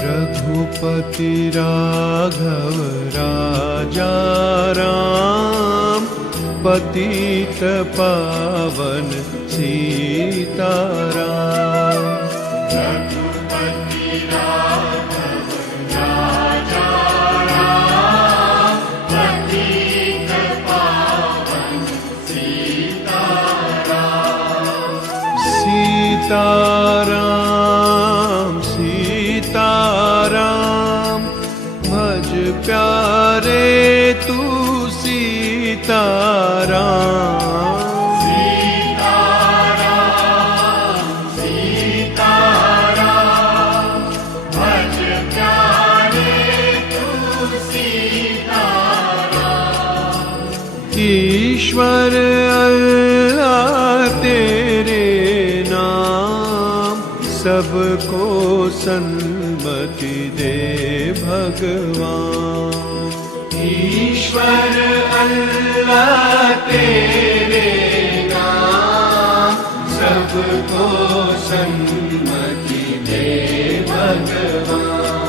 रघुपति राघव राजा राम, पतित पावन सीताराम। रघुपति राघव राजा राम, पतित पावन सीताराम। सीताराम सीताराम, भज प्यारे तू सीताराम। सीताराम सीताराम, भज प्यारे तू सीताराम। ईश्वर अल्लाह तेरे नाम, सबको सन्मति दे भगवान। ईश्वर अल्लाह तेरे नाम, सबको सन्मति दे भगवान।